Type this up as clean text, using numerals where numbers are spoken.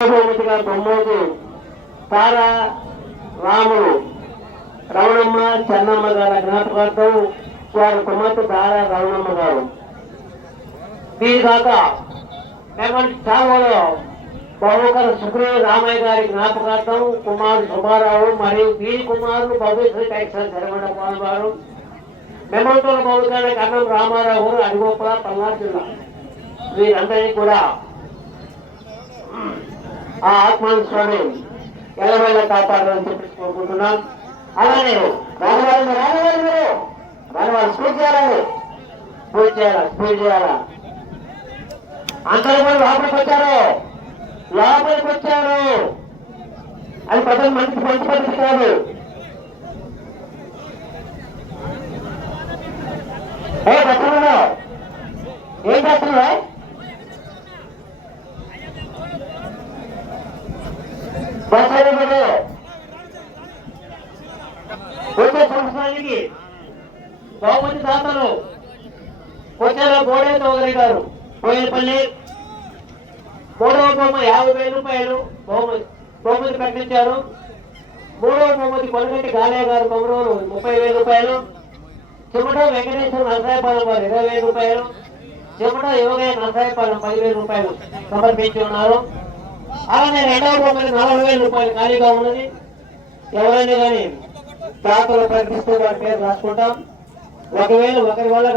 బొమ్మోజు తారా రాములు రమణమ్మ చెన్నమ్మ గారి జ్ఞాపకార్థం వారి కుమార్తె తారా రమణమ్మ గారు. దీని కాక మేమంటే చావలో బహుకర సుగ్రీవ రామయ్య గారి జ్ఞాపకార్థం కుమారుడు సుబ్బారావు మరియు వీరి కుమారులు భవిష్య టెక్సన్ జరగడ పాల్గొన్నారు. మెమంటోల బహుకారి కన్నం రామారావు గారు అడిగోపల పల్నాడు జిల్లా. వీరందరినీ కూడా ఆ ఆత్మాను స్వామి ఎలవేళ కాపాడాలని చెప్పి కోరుకుంటున్నాం. అలానే రానివాళ్ళు స్పీడ్ చేయాలండి, స్పీడ్ చేయాలా. అందరూ కూడా లోపలికి వచ్చారు. అది ప్రజలు మంచి పద్ధతి కాదు. బస్సులో ఏం చేస్తున్నా బస్సు వచ్చే సంవత్సరానికి బహుమతి దాతలు వచ్చారో గోడే చౌదరి గారు పోయినపల్లి 3వ బహుమతి 50,000 రూపాయలు బహుమతి ప్రకటించారు. 3వ బహుమతి కొనగంటి గాలయ్య గారు కొమరూరు 30,000 రూపాయలు. చెమట వెంకటేశ్వర నరసాయపాలెం వారు 20,000 రూపాయలు. చెమట యోగయ్య నరసాయపాలెం 10,000 రూపాయలు సమర్పించి ఉన్నారు. అలానే 2వ బహుమతి 40,000 రూపాయలు ఖాళీగా ఉన్నది. ఎవరైనా కానీ దాతలు ప్రకటిస్తూ వారి పేరు రాసుకుంటాం. ఒకవేళ ఒకరి వల్ల